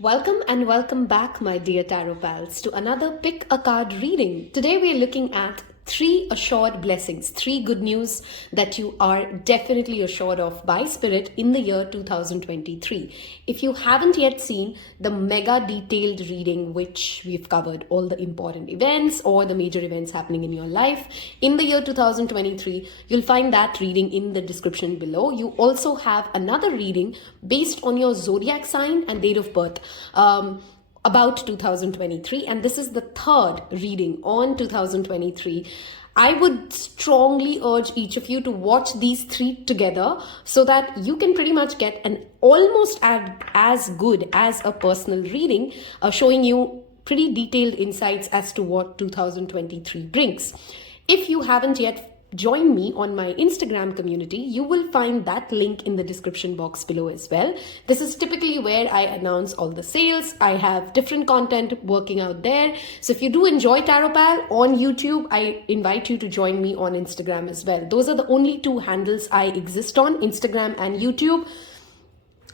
Welcome and welcome back, my dear tarot pals, to another Pick a Card reading. Today we are looking at 3 assured blessings, 3 good news that you are definitely assured of by Spirit in the year 2023. If you haven't yet seen the mega detailed reading, which we've covered all the important events or the major events happening in your life in the year 2023, you'll find that reading in the description below. You also have another reading based on your zodiac sign and date of birth. About 2023, and this is the 3rd reading on 2023. I would strongly urge each of you to watch these 3 together so that you can pretty much get an almost as good as a personal reading, showing you pretty detailed insights as to what 2023 brings. If you haven't yet join me on my Instagram community, you will find that link in the description box below as well. This is typically where I announce all the sales. I have different content working out there. So if you do enjoy Tarot Pal on YouTube, I invite you to join me on Instagram as well. Those are the only 2 handles I exist on, Instagram and YouTube.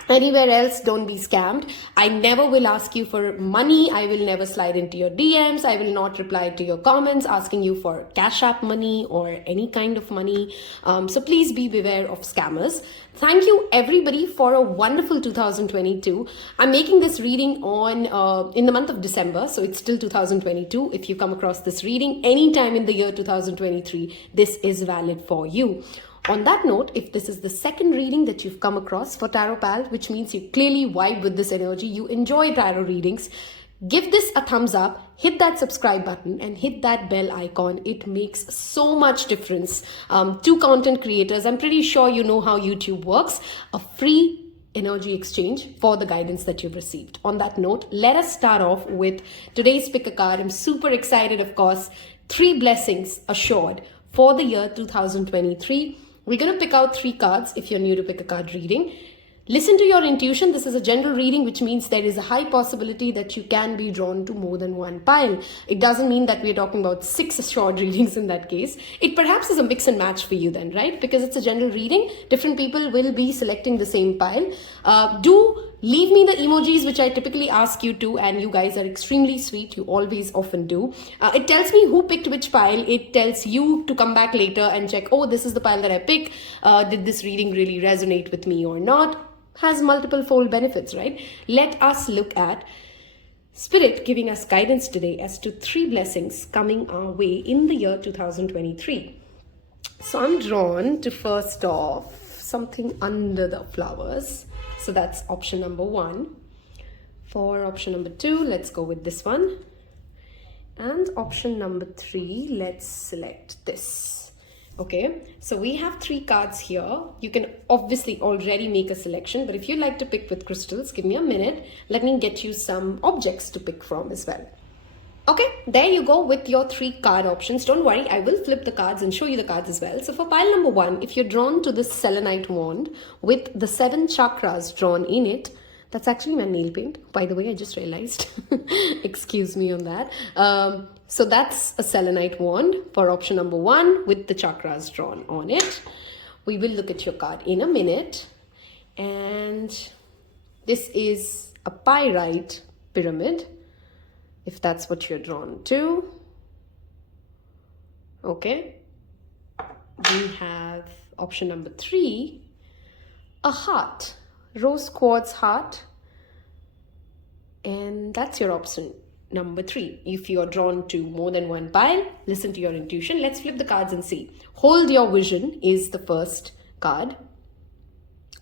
Anywhere else, don't be scammed. I never will ask you for money. I will never slide into your DMs. I will not reply to your comments asking you for Cash App money or any kind of money. So please be beware of scammers. Thank you everybody for a wonderful 2022. I'm making this reading on in the month of December, so it's still 2022. If you come across this reading anytime in the year 2023, this is valid for you. On that note, if this is the 2nd reading that you've come across for Tarot Pal, which means you clearly vibe with this energy, you enjoy tarot readings, give this a thumbs up, hit that subscribe button and hit that bell icon. It makes so much difference to content creators. I'm pretty sure you know how YouTube works. A free energy exchange for the guidance that you've received. On that note, let us start off with today's Pick a Card. I'm super excited, of course. 3 blessings assured for the year 2023. We're going to pick out 3 cards if you're new to Pick a Card reading. Listen to your intuition. This is a general reading, which means there is a high possibility that you can be drawn to more than one pile. It doesn't mean that we're talking about 6 assured readings in that case. It perhaps is a mix and match for you then, right? Because it's a general reading. Different people will be selecting the same pile. Do leave me the emojis, which I typically ask you to, and you guys are extremely sweet. You always often do. It tells me who picked which pile. It tells you to come back later and check, oh, this is the pile that I picked. Did this reading really resonate with me or not? Has multiple fold benefits, right? Let us look at Spirit giving us guidance today as to 3 blessings coming our way in the year 2023. So I'm drawn to, first off, something under the flowers. So that's option number 1. For option number 2, let's go with this one. And option number 3, let's select this. Okay, so we have 3 cards here. You can obviously already make a selection, but if you like to pick with crystals, give me a minute. Let me get you some objects to pick from as well. Okay, there you go with your 3 card options. Don't worry, I will flip the cards and show you the cards as well. So for pile number 1, if you're drawn to this Selenite wand with the 7 chakras drawn in it, that's actually my nail paint, by the way, I just realized. Excuse me on that. So that's a Selenite wand for option number 1 with the chakras drawn on it. We will look at your card in a minute. And this is a Pyrite pyramid, if that's what you're drawn to. Okay. We have option number 3, a heart. Rose quartz heart, and that's your option number 3. If you're drawn to more than one pile, listen to your intuition. Let's flip the cards and see. Hold your vision is the first card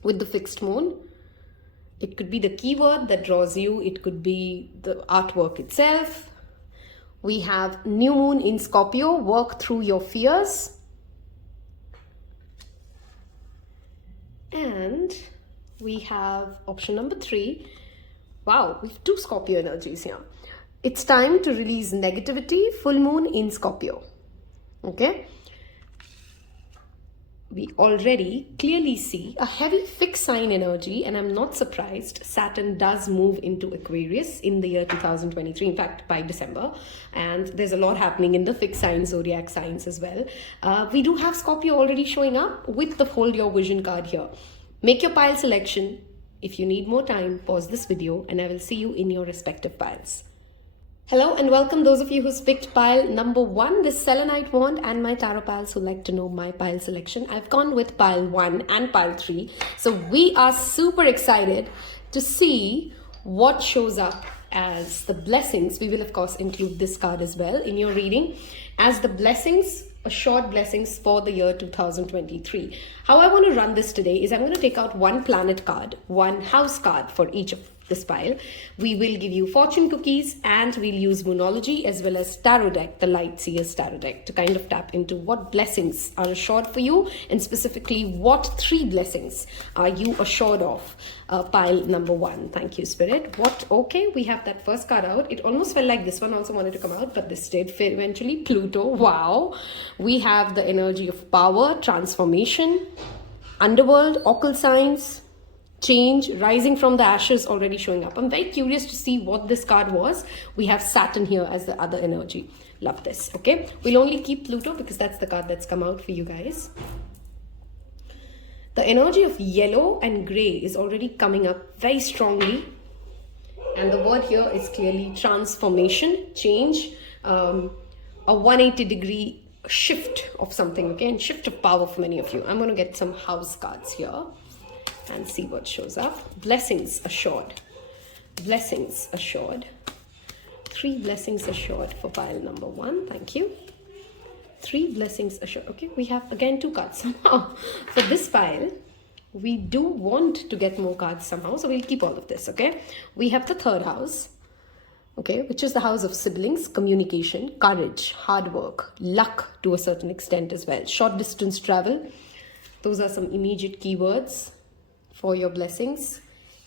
with the fixed moon. It could be the keyword that draws you. It could be the artwork itself. We have new moon in Scorpio. Work through your fears. And we have option number 3. Wow, we have 2 Scorpio energies here. It's time to release negativity, full moon in Scorpio. Okay. We already clearly see a heavy fixed sign energy, and I'm not surprised. Saturn does move into Aquarius in the year 2023, in fact, by December. And there's a lot happening in the fixed sign, zodiac signs as well. We do have Scorpio already showing up with the Hold Your Vision card here. Make your pile selection. If you need more time, pause this video and I will see you in your respective piles. Hello and welcome those of you who's picked pile number 1, this Selenite wand, and my tarot pals who like to know my pile selection. I've gone with pile 1 and pile 3. So we are super excited to see what shows up as the blessings. We will of course include this card as well in your reading as the blessings, assured blessings for the year 2023. How I want to run this today is I'm going to take out one planet card, one house card for each of this pile. We will give you fortune cookies and we'll use Moonology as well as tarot deck, the Light Seers tarot deck, to kind of tap into what blessings are assured for you, and specifically what 3 blessings are you assured of. Pile number 1. Thank you, Spirit. Okay, we have that first card out. It almost felt like this one also wanted to come out, but this did eventually. Pluto. Wow. We have the energy of power, transformation, underworld, occult signs, change, rising from the ashes already showing up. I'm very curious to see what this card was. We have Saturn here as the other energy. Love this. Okay, we'll only keep Pluto because that's the card that's come out for you guys. The energy of yellow and gray is already coming up very strongly, and the word here is clearly transformation, change, a 180-degree shift of something, okay, and shift of power for many of you. I'm going to get some house cards here and see what shows up. Blessings assured. Blessings assured. 3 blessings assured for pile number 1. Thank you. 3 blessings assured. Okay, we have again 2 cards somehow. For this pile, we do want to get more cards somehow, so we'll keep all of this, okay? We have the 3rd house, okay, which is the house of siblings, communication, courage, hard work, luck to a certain extent as well. Short distance travel. Those are some immediate keywords for your blessings.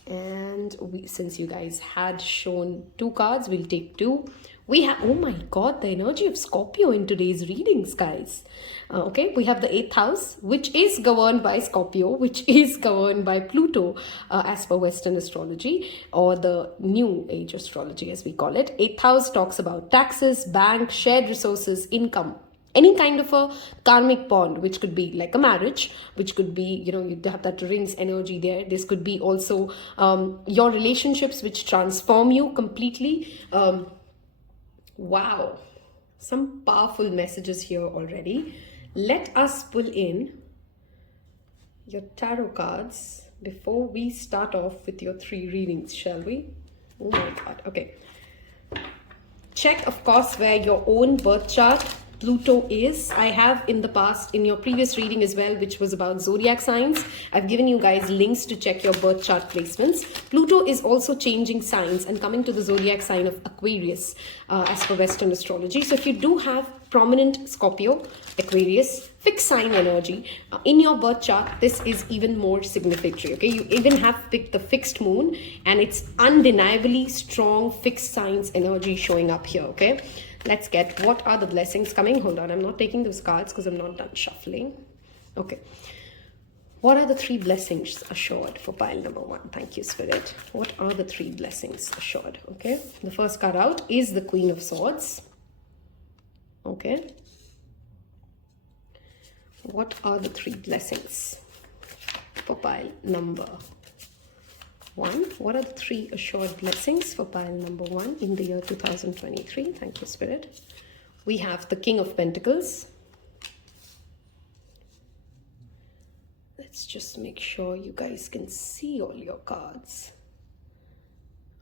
And since you guys had shown 2 cards, we'll take 2. We have, oh my god, the energy of Scorpio in today's readings, guys. Okay, we have the 8th house, which is governed by Scorpio, which is governed by Pluto, as per Western astrology, or the New Age astrology as we call it. 8th house talks about taxes, bank, shared resources, income. Any kind of a karmic bond, which could be like a marriage, which could be, you know, you have that rings energy there. This could be also your relationships which transform you completely. Wow, some powerful messages here already. Let us pull in your tarot cards before we start off with your 3 readings, shall we? Oh my god, okay. Check, of course, where your own birth chart Pluto is. I have in the past, in your previous reading as well, which was about zodiac signs, I've given you guys links to check your birth chart placements. Pluto is also changing signs and coming to the zodiac sign of Aquarius as per Western astrology. So if you do have prominent Scorpio, Aquarius, fixed sign energy in your birth chart, this is even more significant. Okay, you even have picked the fixed moon, and it's undeniably strong fixed signs energy showing up here. Okay, let's get what are the blessings coming. Hold on, I'm not taking those cards because I'm not done shuffling. Okay, what are the 3 blessings assured for pile number 1? Thank you, Spirit. What are the 3 blessings assured? Okay, the first card out is the Queen of Swords. Okay, what are the 3 blessings for pile number 1? What are the 3 assured blessings for pile number 1 in the year 2023? Thank you, Spirit. We have the King of Pentacles. Let's just make sure you guys can see all your cards.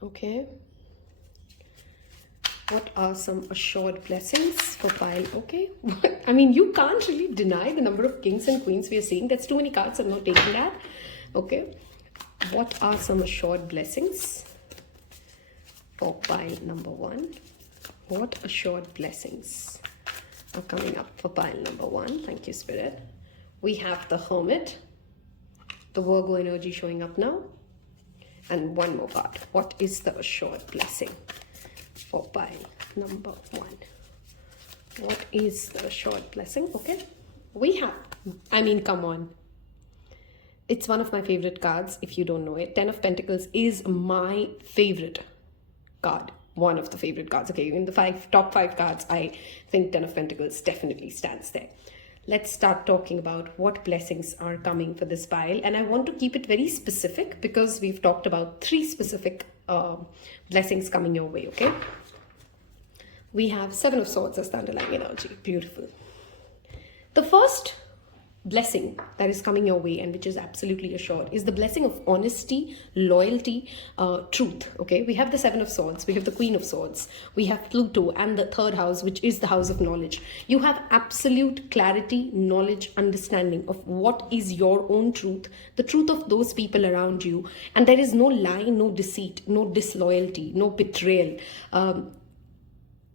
Okay. What are some assured blessings for pile? Okay. I mean, you can't really deny the number of kings and queens we are seeing. That's too many cards. I'm not taking that. Okay. What are some assured blessings for pile number 1? What assured blessings are coming up for pile number 1? Thank you, Spirit. We have the Hermit, the Virgo energy showing up now. And one more card. What is the assured blessing for pile number 1? What is the assured blessing? Okay. We have, I mean, come on. It's one of my favorite cards, if you don't know it. 10 of Pentacles is my favorite card. One of the favorite cards. Okay, in the top 5 cards, I think 10 of Pentacles definitely stands there. let's start talking about what blessings are coming for this pile. And I want to keep it very specific because we've talked about 3 specific blessings coming your way, okay? We have 7 of Swords as the underlying energy. Beautiful. The first blessing that is coming your way, and which is absolutely assured, is the blessing of honesty, loyalty, truth. Okay, we have the 7 of Swords, we have the Queen of Swords, we have Pluto and the 3rd house, which is the house of knowledge. You have absolute clarity, knowledge, understanding of what is your own truth, the truth of those people around you, and there is no lie, no deceit, no disloyalty, no betrayal.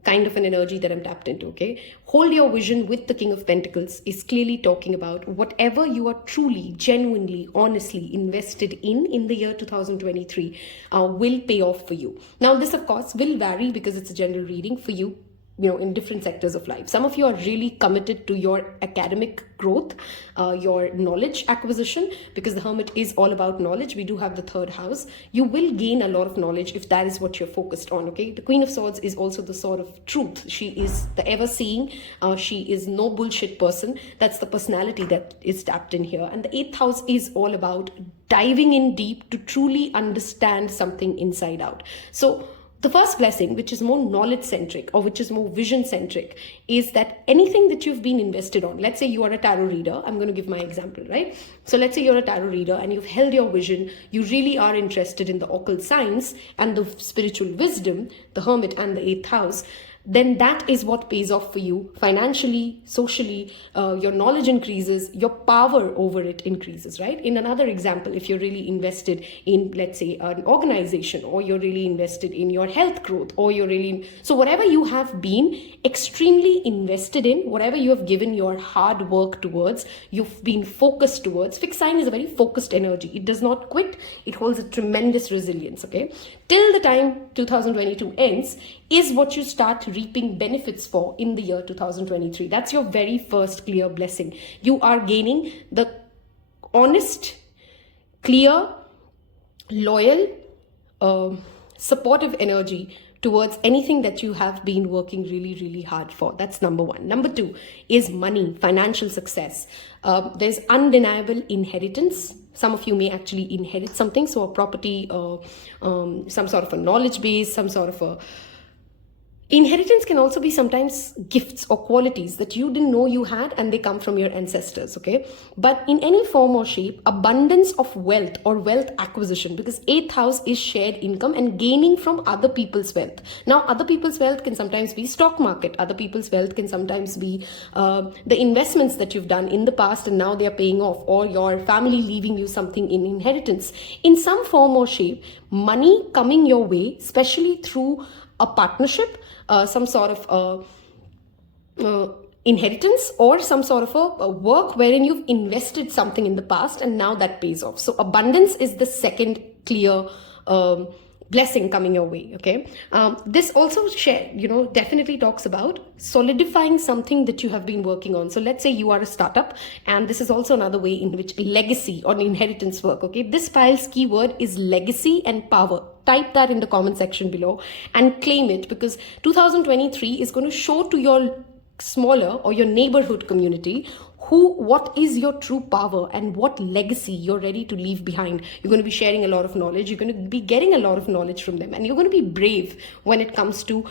Kind of an energy that I'm tapped into, okay? Hold your vision with the King of Pentacles is clearly talking about whatever you are truly, genuinely, honestly invested in the year 2023 will pay off for you. Now, this, of course, will vary because it's a general reading for you, in different sectors of life. Some of you are really committed to your academic growth, your knowledge acquisition, because the Hermit is all about knowledge. We do have the 3rd house. You will gain a lot of knowledge if that is what you're focused on, okay? The Queen of Swords is also the sword of truth. She is the ever-seeing. She is no bullshit person. That's the personality that is tapped in here. And the 8th house is all about diving in deep to truly understand something inside out. So the first blessing, which is more knowledge-centric or which is more vision-centric, is that anything that you've been invested on, let's say you are a tarot reader, I'm going to give my example, right? So let's say you're a tarot reader and you've held your vision, you really are interested in the occult science and the spiritual wisdom, the Hermit and the 8th house, then that is what pays off for you financially, socially. Your knowledge increases, your power over it increases, right? In another example, if you're really invested in, let's say, an organization, or you're really invested in your health growth, or you're really, so whatever you have been extremely invested in, whatever you have given your hard work towards, you've been focused towards. Fixed sign is a very focused energy. It does not quit. It holds a tremendous resilience, okay? Till the time 2022 ends is what you start reaping benefits for in the year 2023. That's your very first clear blessing. You are gaining the honest, clear, loyal, supportive energy towards anything that you have been working really, really hard for. That's number 1. Number 2 is money, financial success. There's undeniable inheritance. Some of you may actually inherit something, so a property, some sort of a knowledge base, some sort of a inheritance can also be sometimes gifts or qualities that you didn't know you had, and they come from your ancestors, okay? But in any form or shape, abundance of wealth or wealth acquisition, because 8th house is shared income and gaining from other people's wealth. Now, other people's wealth can sometimes be stock market. Other people's wealth can sometimes be the investments that you've done in the past and now they're paying off, or your family leaving you something in inheritance. In some form or shape, money coming your way, especially through a partnership, some sort of inheritance, or some sort of a work wherein you've invested something in the past and now that pays off. So abundance is the second clear blessing coming your way, okay? This also definitely talks about solidifying something that you have been working on. So let's say you are a startup, and this is also another way in which legacy or inheritance work, okay? This pile's keyword is legacy and power. Type that in the comment section below and claim it, because 2023 is going to show to your smaller or your neighborhood community what is your true power and what legacy you're ready to leave behind. You're going to be sharing a lot of knowledge. You're going to be getting a lot of knowledge from them, and you're going to be brave when it comes to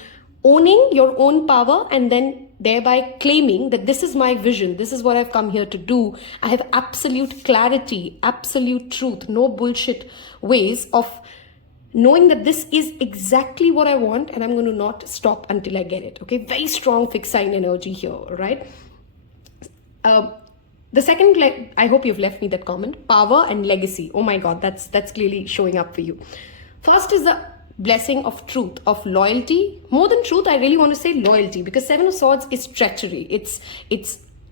owning your own power and then thereby claiming that this is my vision, this is what I've come here to do. I have absolute clarity, absolute truth, no bullshit ways of knowing that this is exactly what I want, and I'm going to not stop until I get it. Okay, very strong fixed sign energy here, right? The second, I hope you've left me that comment, power and legacy. Oh my God, that's clearly showing up for you. First is the blessing of truth, of loyalty. More than truth, I really want to say loyalty, because 7 of Swords is treachery. It's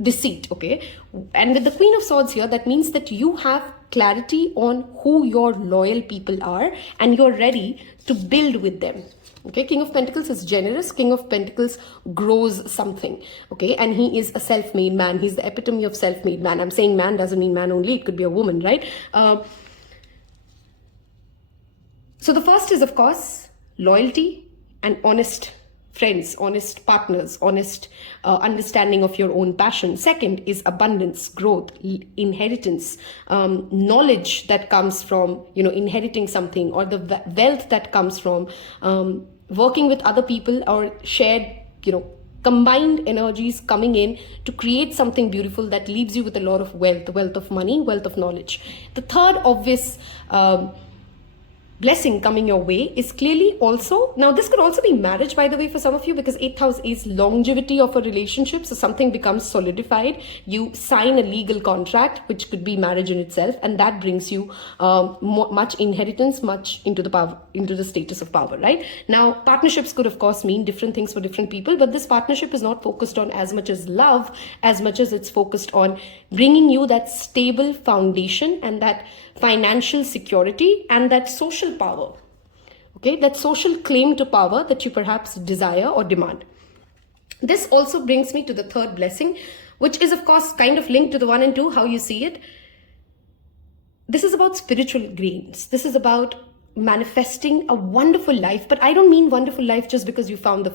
deceit, okay? And with the Queen of Swords here, that means that you have clarity on who your loyal people are and you're ready to build with them. Okay, King of Pentacles is generous. King of Pentacles grows something. Okay, and he is a self-made man. He's the epitome of self-made man. I'm saying man doesn't mean man only. It could be a woman, right? So the first is, of course, loyalty and honest friends, honest partners, honest understanding of your own passion. Second is abundance, growth, inheritance, knowledge that comes from, inheriting something, or the wealth that comes from working with other people, or shared, combined energies coming in to create something beautiful that leaves you with a lot of wealth, wealth of money, wealth of knowledge. The third obvious blessing coming your way is clearly also, now this could also be marriage, by the way, for some of you, because 8th house is longevity of a relationship. So something becomes solidified, you sign a legal contract, which could be marriage in itself, and that brings you much inheritance, much into the power, into the status of power, right? Now partnerships could of course mean different things for different people, but this partnership is not focused on as much as love, as much as it's focused on bringing you that stable foundation and that financial security and that social power, okay, that social claim to power that you perhaps desire or demand. This also brings me to the third blessing, which is of course kind of linked to the 1 and 2, how you see it. This is about spiritual gains. This is about manifesting a wonderful life, but I don't mean wonderful life just because you found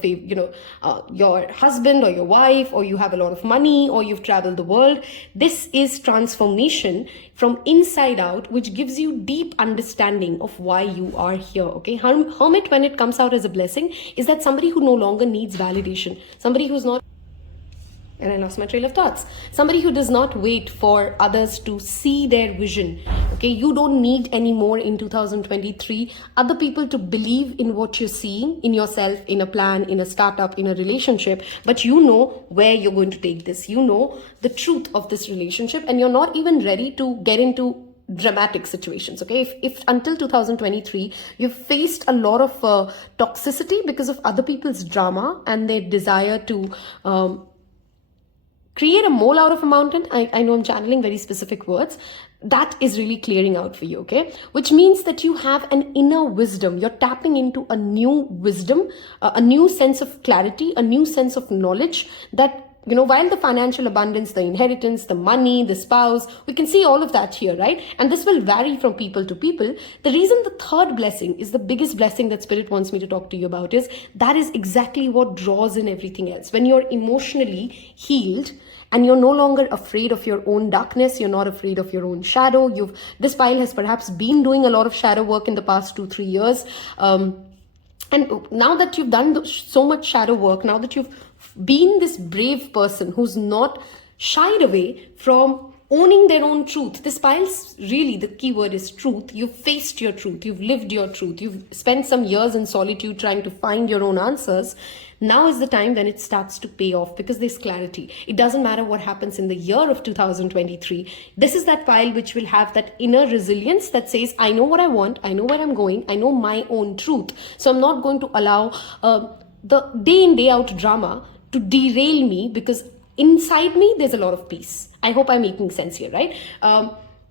your husband or your wife, or you have a lot of money, or you've traveled the world. This is transformation from inside out, which gives you deep understanding of why you are here. Okay, hermit, when it comes out as a blessing, is that somebody who no longer needs validation, somebody who's not, and I lost my trail of thoughts. Somebody who does not wait for others to see their vision. Okay, you don't need anymore in 2023 other people to believe in what you're seeing in yourself, in a plan, in a startup, in a relationship, but you know where you're going to take this. You know the truth of this relationship, and you're not even ready to get into dramatic situations. Okay, if until 2023 you've faced a lot of toxicity because of other people's drama and their desire to create a mole out of a mountain, I know I'm channeling very specific words, that is really clearing out for you, okay? Which means that you have an inner wisdom. You're tapping into a new wisdom, a new sense of clarity, a new sense of knowledge that, while the financial abundance, the inheritance, the money, the spouse, we can see all of that here, right? And this will vary from people to people. The reason the third blessing is the biggest blessing that Spirit wants me to talk to you about is that is exactly what draws in everything else. When you're emotionally healed, and you're no longer afraid of your own darkness, you're not afraid of your own shadow. This pile has perhaps been doing a lot of shadow work in the past 2-3 years. And now that you've done so much shadow work, now that you've been this brave person who's not shied away from owning their own truth. This pile's really, the key word is truth. You've faced your truth. You've lived your truth. You've spent some years in solitude trying to find your own answers. Now is the time when it starts to pay off because there's clarity. It doesn't matter what happens in the year of 2023. This is that pile which will have that inner resilience that says, I know what I want. I know where I'm going. I know my own truth. So I'm not going to allow the day in, day out drama to derail me, because inside me, there's a lot of peace. I hope I'm making sense here, right?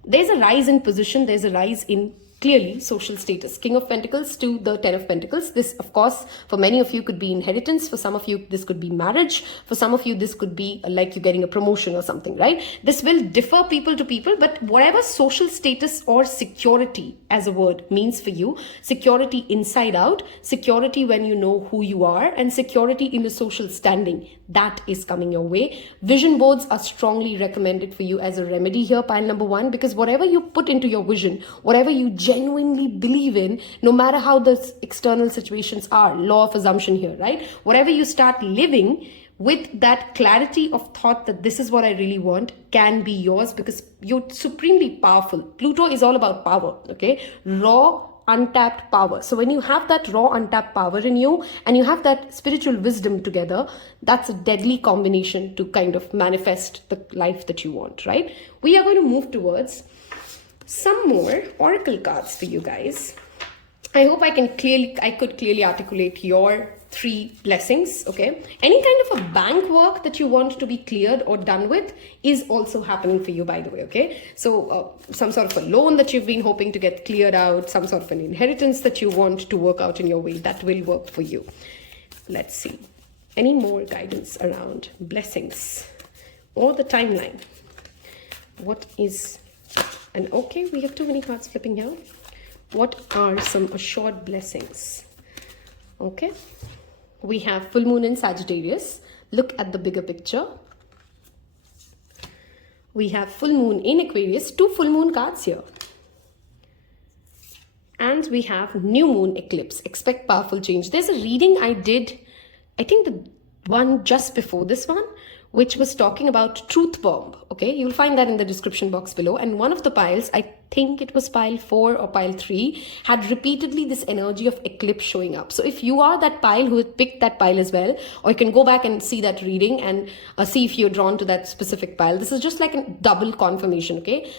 There's a rise in position. There's a rise in, clearly, social status. King of Pentacles to the 10 of Pentacles. This, of course, for many of you could be inheritance. For some of you, this could be marriage. For some of you, this could be like you getting a promotion or something, right? This will differ people to people, but whatever social status or security as a word means for you, security inside out, security when you know who you are, and security in the social standing, that is coming your way. Vision boards are strongly recommended for you as a remedy here, pile number 1, because whatever you put into your vision, whatever you genuinely believe in, no matter how the external situations are, law of assumption here, right? Whatever you start living with that clarity of thought that this is what I really want can be yours, because you're supremely powerful. Pluto is all about power, okay? Raw, untapped power. So when you have that raw untapped power in you and you have that spiritual wisdom together, that's a deadly combination to kind of manifest the life that you want, right? We are going to move towards some more oracle cards for you guys. I hope I could clearly articulate your 3 blessings, okay? Any kind of a bank work that you want to be cleared or done with is also happening for you, by the way, okay? So some sort of a loan that you've been hoping to get cleared out, some sort of an inheritance that you want to work out in your way, that will work for you. Let's see. Any more guidance around blessings or the timeline? What is... And okay, we have too many cards flipping here. What are some assured blessings? Okay. We have full moon in Sagittarius. Look at the bigger picture. We have full moon in Aquarius. 2 full moon cards here. And we have new moon eclipse. Expect powerful change. There's a reading I did, I think the one just before this one, which was talking about truth bomb. Okay, you'll find that in the description box below. And one of the piles, I think it was pile 4 or pile 3, had repeatedly this energy of eclipse showing up. So if you are that pile who had picked that pile as well, or you can go back and see that reading and see if you're drawn to that specific pile. This is just like a double confirmation, okay?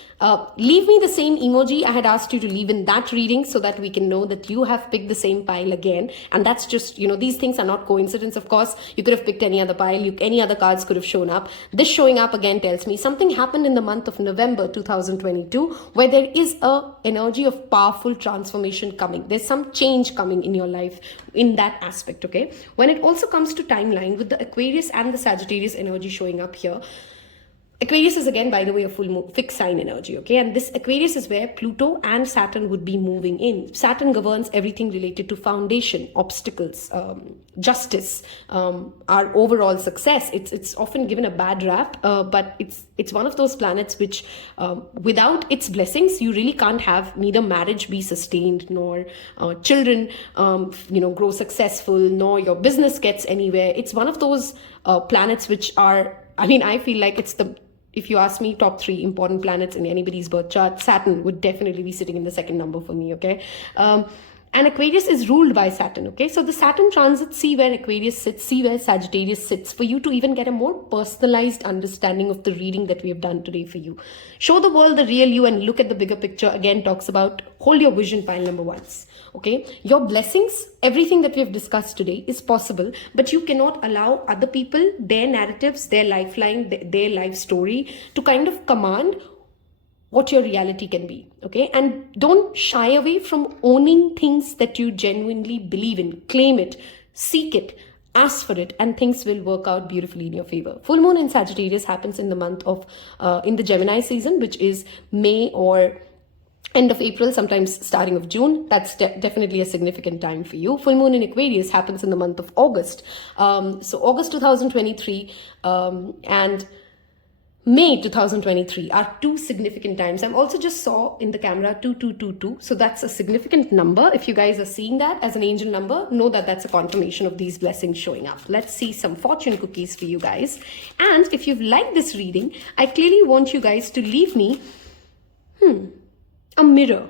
Leave me the same emoji I had asked you to leave in that reading so that we can know that you have picked the same pile again. And that's just, you know, these things are not coincidence. Of course, you could have picked any other pile. Any other cards could have shown up. This showing up again tells me something happened in the month of November 2022 where there is a energy of powerful transformation coming. There's some change coming in your life in that aspect, okay? When it also comes to timeline with the Aquarius and the Sagittarius energy showing up here, Aquarius is again, by the way, a full moon, fixed sign energy, okay? And this Aquarius is where Pluto and Saturn would be moving in. Saturn governs everything related to foundation, obstacles, justice, our overall success. It's often given a bad rap, but it's one of those planets which, without its blessings, you really can't have neither marriage be sustained, nor children, grow successful, nor your business gets anywhere. It's one of those planets which are, I feel like it's if you ask me, top 3 important planets in anybody's birth chart, Saturn would definitely be sitting in the second number for me, okay? And Aquarius is ruled by Saturn, okay? So the Saturn transit, see where Aquarius sits, see where Sagittarius sits, for you to even get a more personalized understanding of the reading that we have done today for you. Show the world the real you and look at the bigger picture. Again, talks about hold your vision, pile number 1. Okay, your blessings, everything that we have discussed today is possible, but you cannot allow other people, their narratives, their lifeline, their life story to kind of command what your reality can be, okay? And don't shy away from owning things that you genuinely believe in. Claim it, seek it, ask for it, and things will work out beautifully in your favor. Full moon in Sagittarius happens in the month of, in the Gemini season, which is May or end of April, sometimes starting of June. That's definitely a significant time for you. Full moon in Aquarius happens in the month of August. So August 2023 and May 2023 are 2 significant times. I'm also just saw in the camera 2222. So that's a significant number. If you guys are seeing that as an angel number, know that that's a confirmation of these blessings showing up. Let's see some fortune cookies for you guys. And if you've liked this reading, I clearly want you guys to leave me a mirror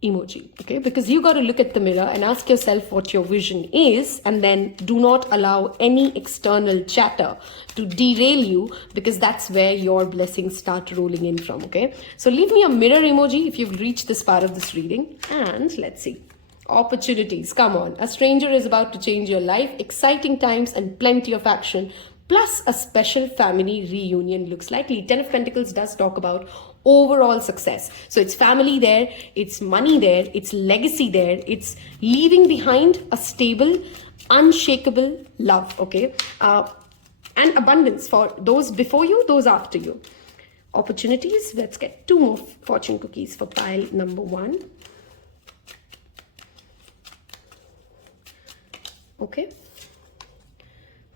emoji, okay? Because you got to look at the mirror and ask yourself what your vision is, and then do not allow any external chatter to derail you, because that's where your blessings start rolling in from, okay? So leave me a mirror emoji if you've reached this part of this reading. And let's see. Opportunities, come on. A stranger is about to change your life. Exciting times and plenty of action. Plus a special family reunion looks likely. 10 of Pentacles does talk about overall success. So it's family there, it's money there, it's legacy there, it's leaving behind a stable, unshakable love, okay? And abundance for those before you, those after you. Opportunities, let's get 2 more fortune cookies for pile number 1. Okay.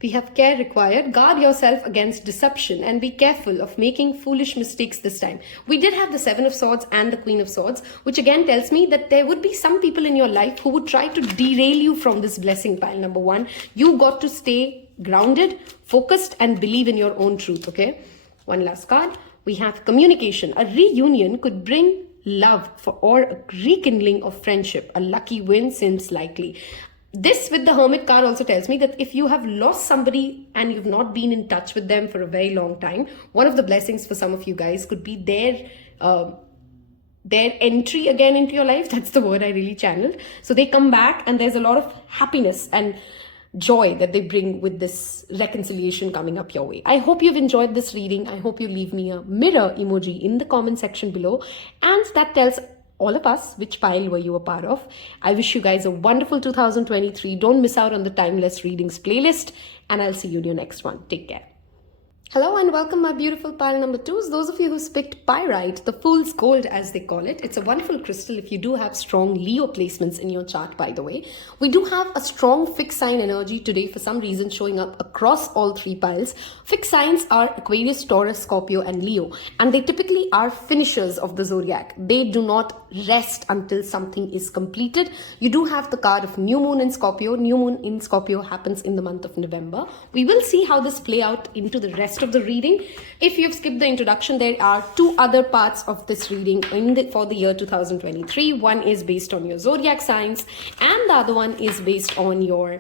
We have care required. Guard yourself against deception and be careful of making foolish mistakes this time. We did have the 7 of Swords and the Queen of Swords, which again tells me that there would be some people in your life who would try to derail you from this blessing pile number 1. You got to stay grounded, focused, and believe in your own truth, okay? One last card. We have communication. A reunion could bring love or a rekindling of friendship. A lucky win seems likely. This with the Hermit card also tells me that if you have lost somebody and you've not been in touch with them for a very long time, one of the blessings for some of you guys could be their entry again into your life. That's the word I really channeled. So they come back and there's a lot of happiness and joy that they bring with this reconciliation coming up your way. I hope you've enjoyed this reading. I hope you leave me a mirror emoji in the comment section below, and that tells all of us which pile were you a part of. I wish you guys a wonderful 2023. Don't miss out on the Timeless Readings playlist, and I'll see you in your next one. Take care. Hello and welcome, my beautiful pile number twos. Those of you who picked Pyrite, the fool's gold as they call it. It's a wonderful crystal if you do have strong Leo placements in your chart, by the way. We do have a strong fixed sign energy today for some reason showing up across all three piles. Fixed signs are Aquarius, Taurus, Scorpio and Leo. And they typically are finishers of the zodiac. They do not rest until something is completed. You do have the card of new moon in Scorpio. New moon in Scorpio happens in the month of November. We will see how this play out into the rest of the reading. If you've skipped the introduction, there are two other parts of this reading for the year 2023. One is based on your zodiac signs and the other one is based on your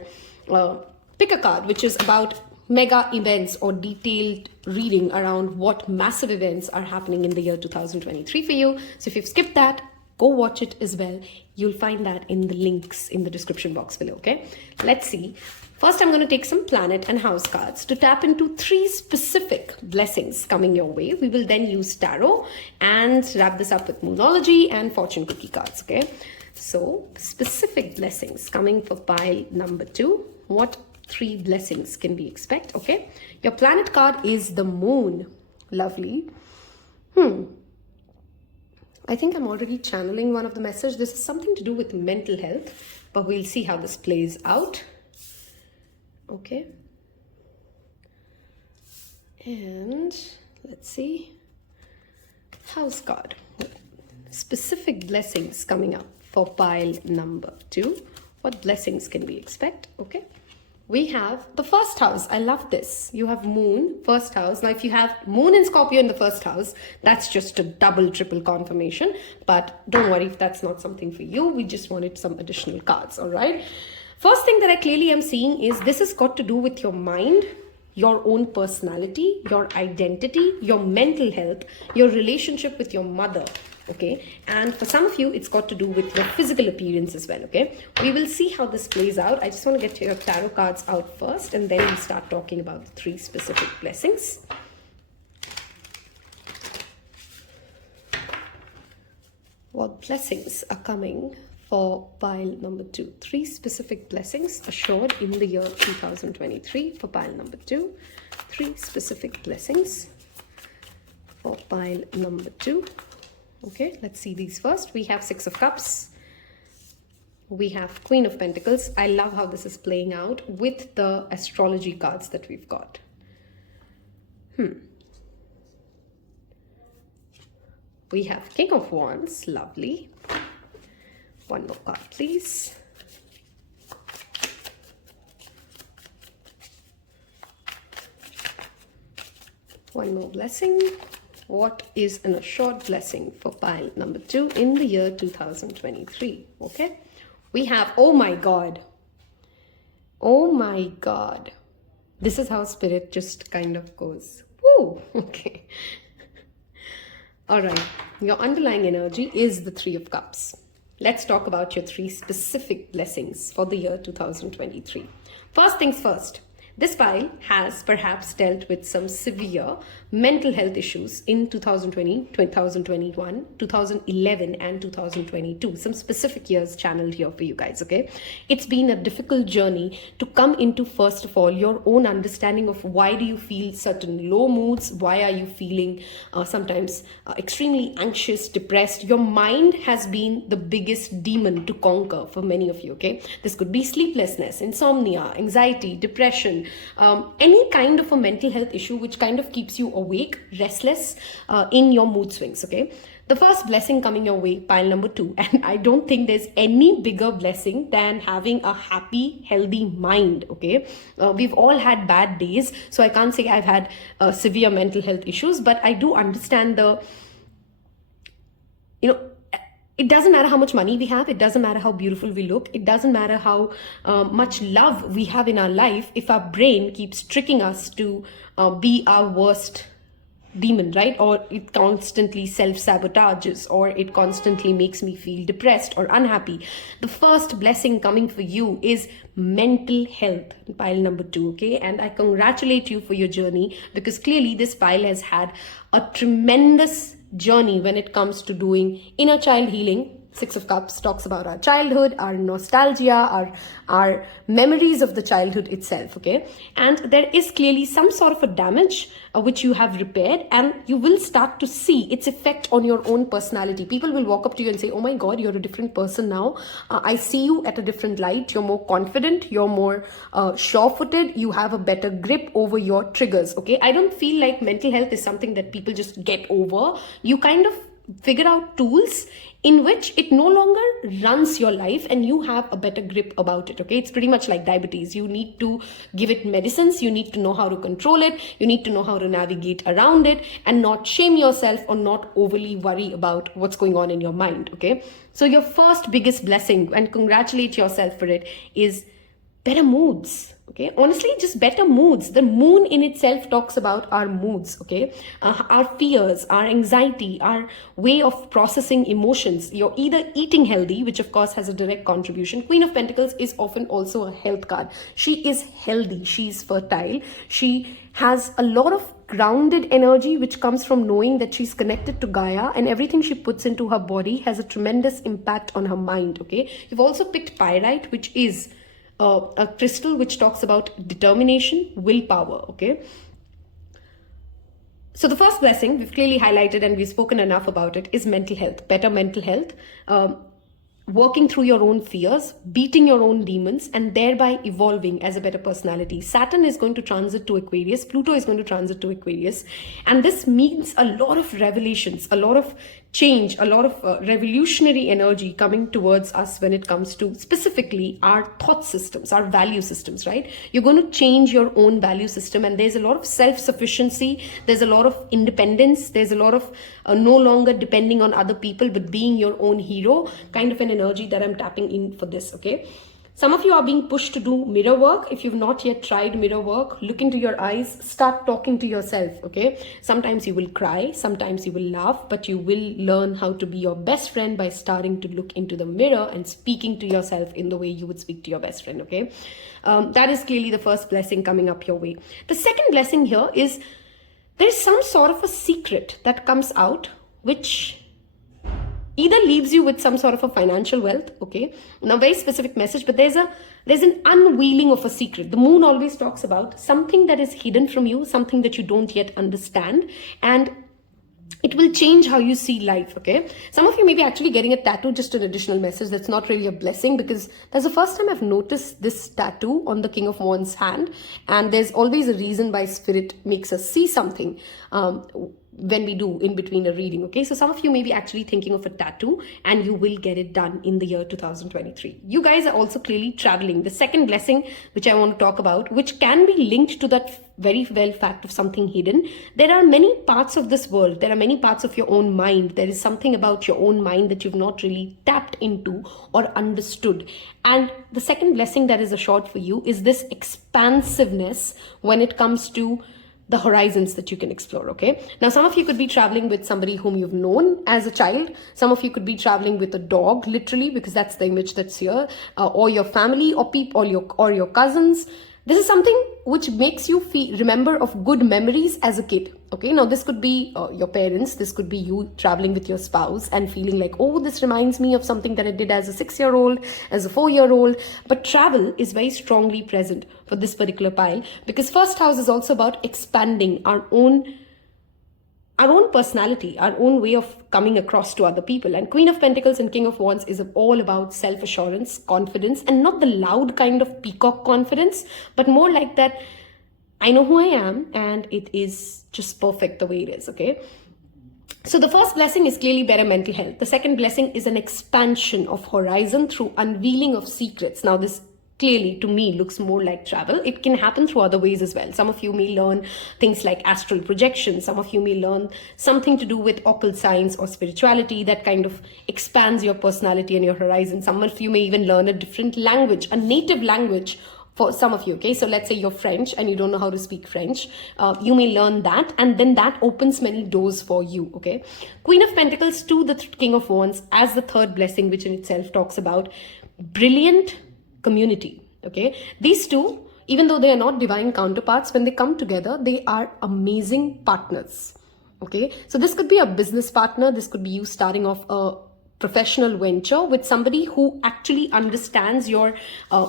pick a card, which is about mega events or detailed reading around what massive events are happening in the year 2023 for you. So if you've skipped that, go watch it as well. You'll find that in the links in the description box below, okay? Let's see. First, I'm going to take some planet and house cards to tap into three specific blessings coming your way. We will then use tarot and wrap this up with moonology and fortune cookie cards, okay? So, specific blessings coming for pile number 2. What three blessings can we expect, okay? Your planet card is the moon. Lovely. I think I'm already channeling one of the messages. This is something to do with mental health, but we'll see how this plays out. Okay, and let's see, house card, specific blessings coming up for pile number 2. What blessings can we expect? Okay, we have the first house. I love this. You have moon, first house. Now if you have moon and Scorpio in the first house, that's just a double triple confirmation, but don't worry if that's not something for you. We just wanted some additional cards. All right, first thing that I clearly am seeing is this has got to do with your mind, your own personality, your identity, your mental health, your relationship with your mother, okay? And for some of you, it's got to do with your physical appearance as well, okay? We will see how this plays out. I just want to get your tarot cards out first, and then we'll start talking about the three specific blessings. What blessings are coming for pile number 2? Three specific blessings assured in the year 2023 for pile number 2. Three specific blessings for pile number 2. Okay, let's see these first. We have Six of Cups. We have Queen of Pentacles. I love how this is playing out with the astrology cards that we've got. We have King of Wands. Lovely. One more card, please. One more blessing. What is an assured blessing for pile number 2 in the year 2023? Okay. We have, oh my God. Oh my God. This is how spirit just kind of goes. Woo. Okay. All right. Your underlying energy is the Three of Cups. Let's talk about your three specific blessings for the year 2023. First things first, this pile has perhaps dealt with some severe mental health issues in 2020, 2021, 2011 and 2022. Some specific years channeled here for you guys, okay? It's been a difficult journey to come into, first of all, your own understanding of why do you feel certain low moods, why are you feeling sometimes extremely anxious, depressed. Your mind has been the biggest demon to conquer for many of you, okay? This could be sleeplessness, insomnia, anxiety, depression, any kind of a mental health issue which kind of keeps you awake, restless in your mood swings, okay? The first blessing coming your way, pile number 2, and I don't think there's any bigger blessing than having a happy, healthy mind, okay? We've all had bad days, so I can't say I've had severe mental health issues, but I do understand it doesn't matter how much money we have. It doesn't matter how beautiful we look. It doesn't matter how much love we have in our life if our brain keeps tricking us to be our worst demon, right? Or it constantly self-sabotages, or it constantly makes me feel depressed or unhappy. The first blessing coming for you is mental health, pile number 2, okay? And I congratulate you for your journey, because clearly this pile has had a tremendous journey when it comes to doing inner child healing, Six of Cups talks about our childhood, our nostalgia, our memories of the childhood itself, okay? And there is clearly some sort of a damage which you have repaired, and you will start to see its effect on your own personality. People will walk up to you and say, oh my God, you're a different person now. I see you at a different light. You're more confident. You're more sure-footed. You have a better grip over your triggers, okay? I don't feel like mental health is something that people just get over. You kind of figure out tools in which it no longer runs your life and you have a better grip about it, okay? It's pretty much like diabetes. You need to give it medicines. You need to know how to control it. You need to know how to navigate around it and not shame yourself or not overly worry about what's going on in your mind, okay? So your first biggest blessing, and congratulate yourself for it, is better moods. Okay, honestly, just better moods. The moon in itself talks about our moods, okay? Our fears, our anxiety, our way of processing emotions. You're either eating healthy, which of course has a direct contribution. Queen of Pentacles is often also a health card. She is healthy. She's fertile. She has a lot of grounded energy, which comes from knowing that she's connected to Gaia, and everything she puts into her body has a tremendous impact on her mind, okay? You've also picked Pyrite, which is a crystal which talks about determination, willpower, okay? So the first blessing we've clearly highlighted and we've spoken enough about it is mental health, better mental health, working through your own fears, beating your own demons, and thereby evolving as a better personality. Saturn is going to transit to Aquarius, Pluto is going to transit to Aquarius, and this means a lot of revelations, a lot of change, a lot of revolutionary energy coming towards us when it comes to specifically our thought systems, our value systems, right? You're going to change your own value system, and there's a lot of self-sufficiency, there's a lot of independence, there's a lot of no longer depending on other people but being your own hero, kind of an energy that I'm tapping in for this, okay? Some of you are being pushed to do mirror work. If you've not yet tried mirror work, look into your eyes, start talking to yourself, okay? Sometimes you will cry, sometimes you will laugh, but you will learn how to be your best friend by starting to look into the mirror and speaking to yourself in the way you would speak to your best friend, okay? That is clearly the first blessing coming up your way. The second blessing here is there's some sort of a secret that comes out which either leaves you with some sort of a financial wealth, okay? Now, very specific message, but there's an unveiling of a secret. The moon always talks about something that is hidden from you, something that you don't yet understand, and it will change how you see life, okay? Some of you may be actually getting a tattoo, just an additional message. That's not really a blessing, because that's the first time I've noticed this tattoo on the King of Wands hand, and there's always a reason why Spirit makes us see something when we do in between a reading, okay? So some of you may be actually thinking of a tattoo, and you will get it done in the year 2023. You guys are also clearly traveling. The second blessing, which I want to talk about, which can be linked to that very well fact of something hidden. There are many parts of this world. There are many parts of your own mind. There is something about your own mind that you've not really tapped into or understood. And the second blessing that is assured for you is this expansiveness when it comes to the horizons that you can explore, okay? Now, some of you could be traveling with somebody whom you've known as a child. Some of you could be traveling with a dog, literally, because that's the image that's here, or your family, or people, or your cousins. This is something which makes you remember of good memories as a kid, okay? Now, this could be your parents. This could be you traveling with your spouse and feeling like, oh, this reminds me of something that I did as a 6-year-old, as a 4-year-old. But travel is very strongly present for this particular pile, because first house is also about expanding our own personality, our own way of coming across to other people. And Queen of Pentacles and King of Wands is all about self-assurance, confidence, and not the loud kind of peacock confidence, but more like that, I know who I am, and it is just perfect the way it is, okay? So the first blessing is clearly better mental health. The second blessing is an expansion of horizon through unveiling of secrets. Now, this clearly to me looks more like travel. It can happen through other ways as well. Some of you may learn things like astral projection. Some of you may learn something to do with occult science or spirituality that kind of expands your personality and your horizon. Some of you may even learn a different language, a native language for some of you, okay? So let's say you're French and you don't know how to speak French. You may learn that, and then that opens many doors for you, okay? Queen of Pentacles to the King of Wands as the third blessing, which in itself talks about brilliant community, okay? These two, even though they are not divine counterparts, when they come together, they are amazing partners, okay? So this could be a business partner. This could be you starting off a professional venture with somebody who actually understands your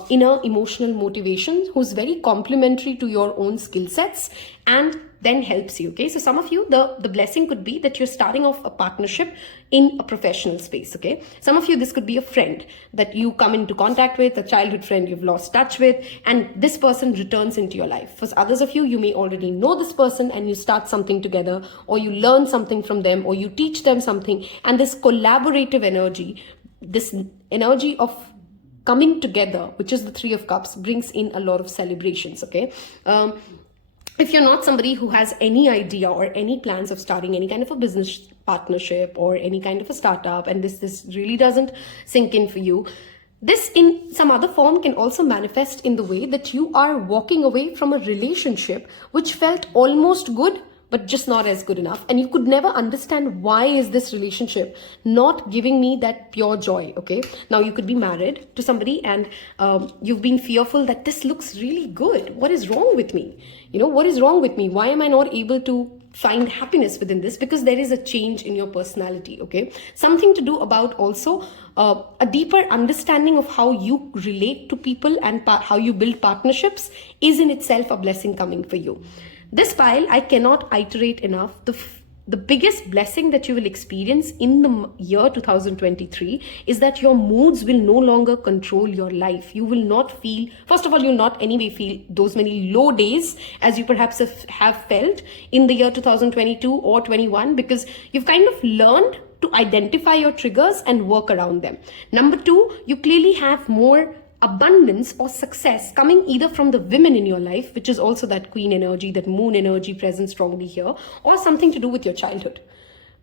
inner emotional motivation, who's very complementary to your own skill sets, and then helps you. Okay, so some of you, the blessing could be that you're starting off a partnership in a professional space. Okay, some of you, this could be a friend that you come into contact with, a childhood friend you've lost touch with, and this person returns into your life. For others of you, you may already know this person and you start something together, or you learn something from them, or you teach them something, and this collaborative energy, this energy of coming together, which is the Three of Cups, brings in a lot of celebrations. Okay, if you're not somebody who has any idea or any plans of starting any kind of a business partnership or any kind of a startup, and this really doesn't sink in for you, this in some other form can also manifest in the way that you are walking away from a relationship which felt almost good but just not as good enough, and you could never understand why is this relationship not giving me that pure joy. Okay, now you could be married to somebody and you've been fearful that this looks really good. What is wrong with me? What is wrong with me? Why am I not able to find happiness within this? Because there is a change in your personality. Okay, something to do about also a deeper understanding of how you relate to people and how you build partnerships is in itself a blessing coming for you. This pile, I cannot iterate enough. The biggest blessing that you will experience in the year 2023 is that your moods will no longer control your life. You will not feel, first of all, you'll not anyway feel those many low days as you perhaps have felt in the year 2022 or 21, because you've kind of learned to identify your triggers and work around them. Number two, you clearly have more abundance or success coming either from the women in your life, which is also that queen energy, that moon energy present strongly here, or something to do with your childhood.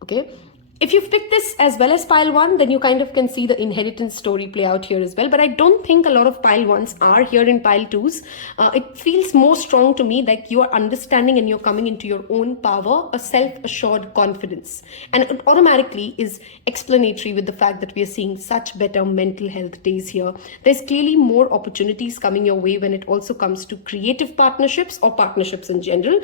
Okay, if you've picked this as well as pile one, then you kind of can see the inheritance story play out here as well. But I don't think a lot of pile ones are here in pile twos. It feels more strong to me like you are understanding and you're coming into your own power, a self-assured confidence. And it automatically is explanatory with the fact that we are seeing such better mental health days here. There's clearly more opportunities coming your way when it also comes to creative partnerships or partnerships in general.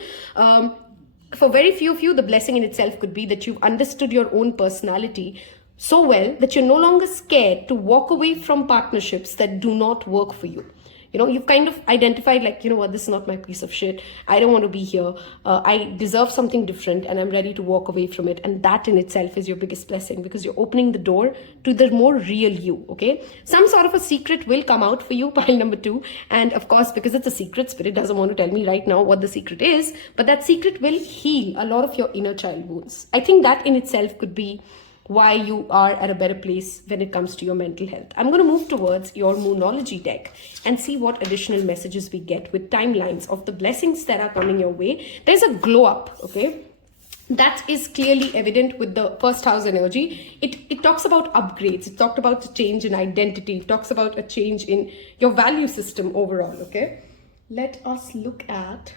For very few of you, the blessing in itself could be that you've understood your own personality so well that you're no longer scared to walk away from partnerships that do not work for you. You've kind of identified like, what, this is not my piece of shit. I don't want to be here. I deserve something different and I'm ready to walk away from it. And that in itself is your biggest blessing, because you're opening the door to the more real you. Okay, some sort of a secret will come out for you, pile number two. And of course, because it's a secret, spirit doesn't want to tell me right now what the secret is, but that secret will heal a lot of your inner child wounds. I think that in itself could be why you are at a better place when it comes to your mental health. I'm going to move towards your Moonology deck and see what additional messages we get with timelines of the blessings that are coming your way. There's a glow up, okay? That is clearly evident with the first house energy. It talks about upgrades. It talked about a change in identity. It talks about a change in your value system overall, okay? Let us look at...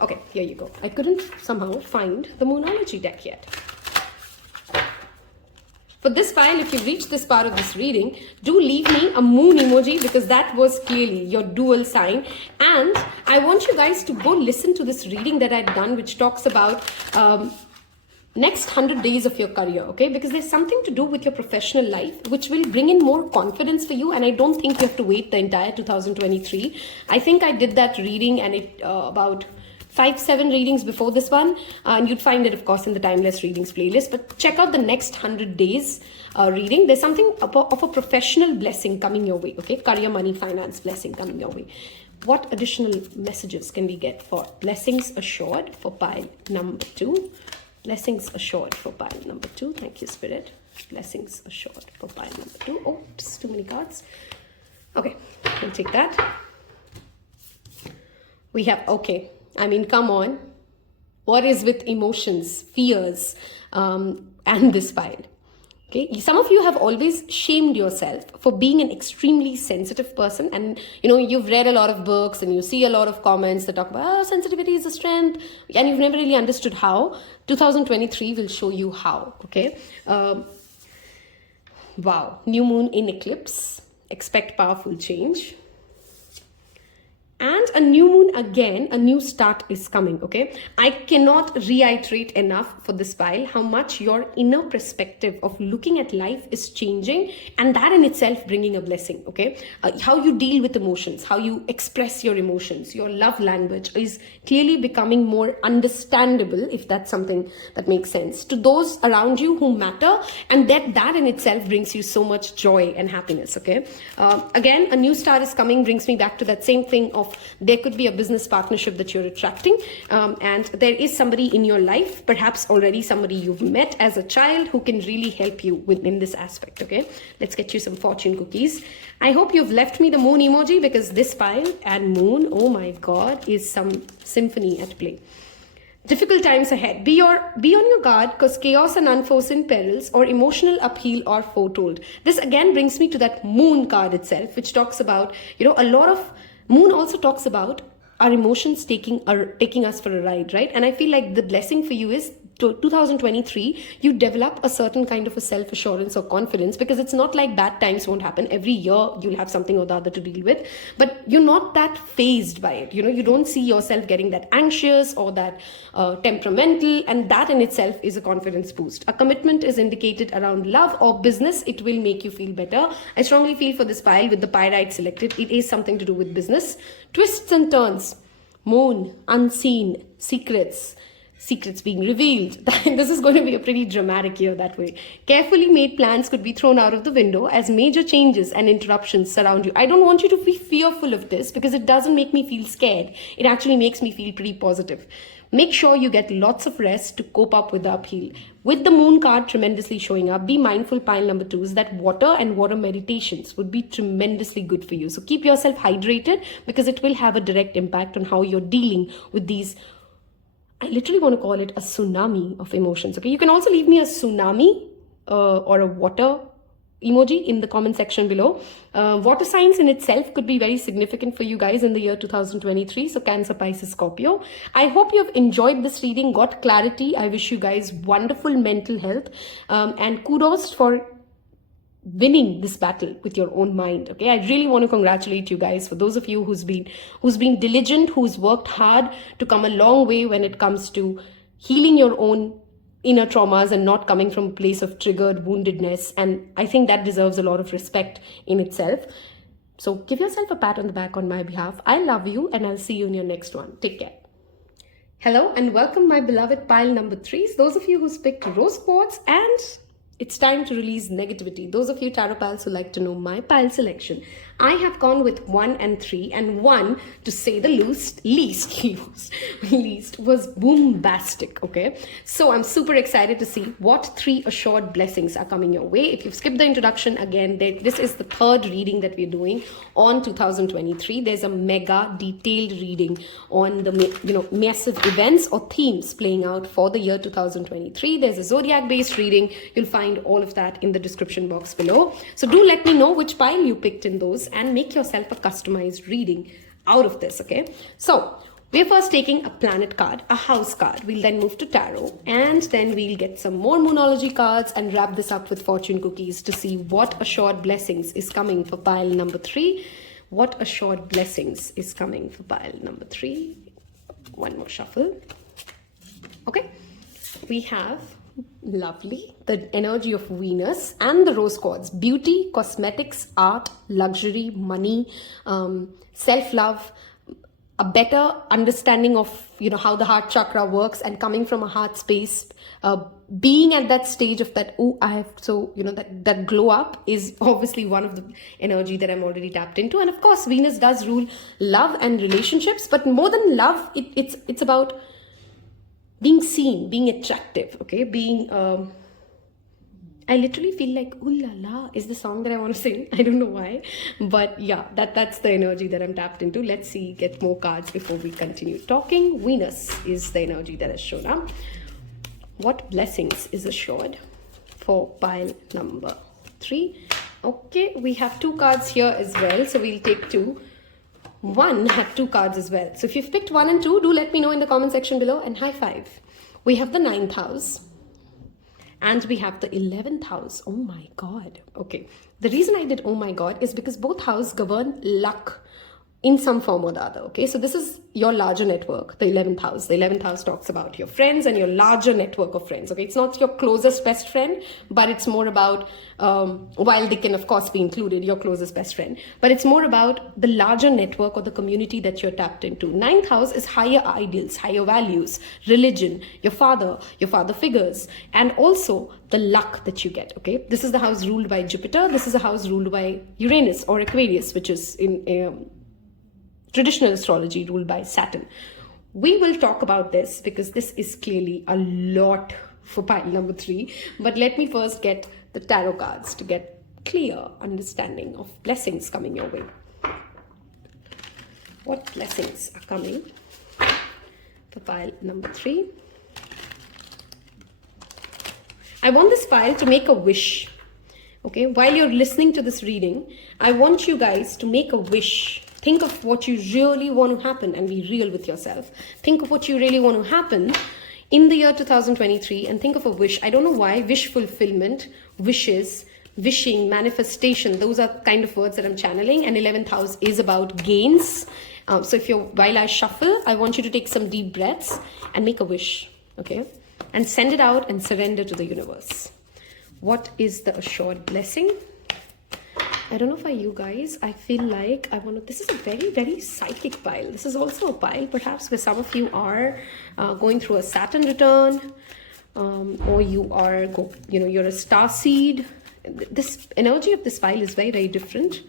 Okay, here you go. I couldn't somehow find the Moonology deck yet. For this pile, if you've reached this part of this reading, do leave me a moon emoji, because that was clearly your dual sign. And I want you guys to go listen to this reading that I'd done, which talks about next 100 days of your career, okay? Because there's something to do with your professional life, which will bring in more confidence for you. And I don't think you have to wait the entire 2023. I think I did that reading and it about 5-7 readings before this one, and you'd find it of course in the Timeless Readings playlist. But check out the next 100 days reading. There's something of a professional blessing coming your way, okay? Career, money, finance blessing coming your way. What additional messages can we get for blessings assured for pile number 2? Blessings assured for pile number 2. Thank you, Spirit. Blessings assured for pile number 2. Oops, too many cards. Okay, we'll take that. We have, okay. I mean, come on. What is with emotions, fears, and this pile? Okay, some of you have always shamed yourself for being an extremely sensitive person, and you've read a lot of books and you see a lot of comments that talk about sensitivity is a strength, and you've never really understood how. 2023 will show you how. Okay. Wow. New moon in eclipse. Expect powerful change. And a new moon, again, a new start is coming, okay? I cannot reiterate enough for this pile how much your inner perspective of looking at life is changing, and that in itself bringing a blessing, okay? How you deal with emotions, how you express your emotions, your love language is clearly becoming more understandable, if that's something that makes sense, to those around you who matter, and that in itself brings you so much joy and happiness, okay? Again, a new start is coming, brings me back to that same thing of there could be a business partnership that you're attracting, and there is somebody in your life, perhaps already somebody you've met as a child, who can really help you within this aspect, okay? Let's get you some fortune cookies. I hope you've left me the moon emoji, because this pile and moon, oh my god, is some symphony at play. Difficult times ahead. Be on your guard, because chaos and unforeseen perils or emotional upheaval are foretold. This again brings me to that moon card itself, which talks about, a lot of moon also talks about our emotions taking us for a ride, right? And I feel like the blessing for you is 2023, you develop a certain kind of a self-assurance or confidence, because it's not like bad times won't happen. Every year you'll have something or the other to deal with, but you're not that fazed by it. You don't see yourself getting that anxious or that temperamental, and that in itself is a confidence boost. A commitment is indicated around love or business. It will make you feel better. I strongly feel for this pile with the pyrite selected, it is something to do with business. Twists and turns, moon, unseen, secrets being revealed. This is going to be a pretty dramatic year that way. Carefully made plans could be thrown out of the window as major changes and interruptions surround you. I don't want you to be fearful of this, because it doesn't make me feel scared. It actually makes me feel pretty positive. Make sure you get lots of rest to cope up with the upheaval. With the moon card tremendously showing up, be mindful, pile number 2, is that water and water meditations would be tremendously good for you. So keep yourself hydrated, because it will have a direct impact on how you're dealing with these, I literally want to call it a tsunami of emotions, okay? You can also leave me a tsunami or a water emoji in the comment section below. Water signs in itself could be very significant for you guys in the year 2023. So Cancer, Pisces, Scorpio. I hope you've enjoyed this reading, got clarity. I wish you guys wonderful mental health, and kudos for winning this battle with your own mind, okay? I really want to congratulate you guys for those of you who's been diligent, who's worked hard to come a long way when it comes to healing your own inner traumas and not coming from a place of triggered woundedness. And I think that deserves a lot of respect in itself. So give yourself a pat on the back on my behalf. I love you, and I'll see you in your next one. Take care. Hello and welcome, my beloved pile number 3s. Those of you who's picked rose quartz, and it's time to release negativity. Those of you tarot pals who like to know my pile selection, I have gone with 1 and 3, and 1, to say the least, was bombastic, okay? So I'm super excited to see what 3 assured blessings are coming your way. If you've skipped the introduction, again, this is the 3rd reading that we're doing on 2023. There's a mega detailed reading on the massive events or themes playing out for the year 2023. There's a zodiac-based reading. You'll find all of that in the description box below. So do let me know which pile you picked in those, and make yourself a customized reading out of this, okay? So we're first taking a planet card, a house card. We'll then move to tarot, and then we'll get some more moonology cards and wrap this up with fortune cookies to see what assured blessings is coming for pile number 3. What assured blessings is coming for pile number 3? One more shuffle. Okay, we have lovely the energy of Venus and the rose quartz. Beauty, cosmetics, art, luxury, money, self-love, a better understanding of how the heart chakra works, and coming from a heart space, being at that stage of that, that glow up is obviously one of the energy that I'm already tapped into. And of course Venus does rule love and relationships, but more than love, it's about being seen, being attractive, okay? Being, I literally feel like, ooh la la is the song that I want to sing. I don't know why, but yeah, that's the energy that I'm tapped into. Let's see, get more cards before we continue talking. Venus is the energy that has shown up. What blessings is assured for pile number 3? Okay, we have 2 cards here as well, so we'll take 2. 1 had 2 cards as well. So if you've picked 1 and 2, do let me know in the comment section below, and high five. We have the 9th house, and we have the 11th house. Oh my god. Okay, the reason I did oh my god is because both houses govern luck, in some form or the other. Okay, so this is your larger network, the 11th house. The 11th house talks about your friends and your larger network of friends. Okay, it's not your closest best friend, but it's more about, while they can of course be included, your closest best friend, but it's more about the larger network or the community that you're tapped into. 9th house is higher ideals, higher values, religion, your father figures, and also the luck that you get. Okay, this is the house ruled by Jupiter. This is a house ruled by Uranus or Aquarius, which is in traditional astrology ruled by Saturn. We will talk about this because this is clearly a lot for pile number 3. But let me first get the tarot cards to get clear understanding of blessings coming your way. What blessings are coming for pile number 3? I want this pile to make a wish. Okay, while you're listening to this reading, I want you guys to make a wish. Think of what you really want to happen and be real with yourself. Think of what you really want to happen in the year 2023 and think of a wish. I don't know why. Wish fulfillment, wishes, wishing, manifestation. Those are kind of words that I'm channeling. And 11th house is about gains. So if you're, while I shuffle, I want you to take some deep breaths and make a wish. Okay? And send it out and surrender to the universe. What is the assured blessing? I don't know for you guys, I feel like I want to, this is a very, very psychic pile. This is also a pile, perhaps where some of you are going through a Saturn return, or you are, you're a star seed. This energy of this pile is very, very different.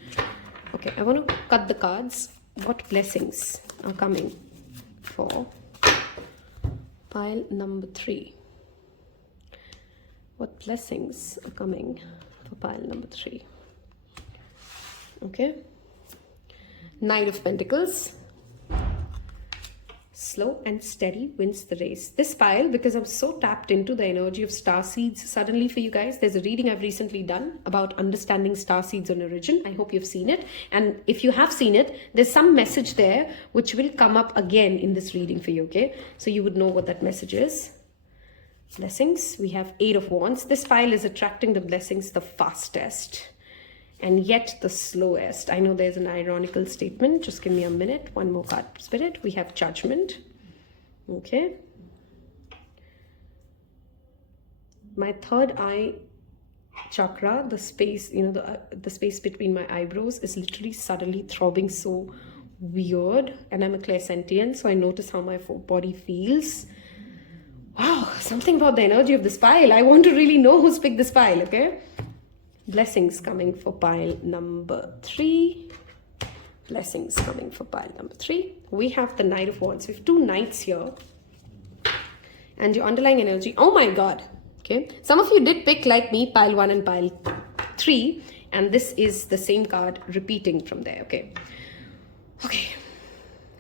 Okay, I want to cut the cards. What blessings are coming for pile number 3? What blessings are coming for pile number 3? Okay, Knight of Pentacles. Slow and steady wins the race. This pile, because I'm so tapped into the energy of star seeds suddenly for you guys, there's a reading I've recently done about understanding star seeds on origin. I hope you've seen it. And if you have seen it, there's some message there which will come up again in this reading for you, okay? So you would know what that message is. Blessings. We have 8 of Wands. This pile is attracting the blessings the fastest and yet the slowest. I know there's an ironical statement. Just give me a minute. One more card, Spirit. We have Judgment. Okay. My third eye chakra, the space, the space between my eyebrows is literally suddenly throbbing so weird. And I'm a clairsentient, so I notice how my body feels. Wow, something about the energy of this pile. I want to really know who's picked this pile, okay? Blessings coming for pile number 3. Blessings coming for pile number 3. We have the Knight of Wands. We have 2 knights here. And your underlying energy. Oh my God. Okay. Some of you did pick, like me, pile 1 and pile 3. And this is the same card repeating from there. Okay. Okay.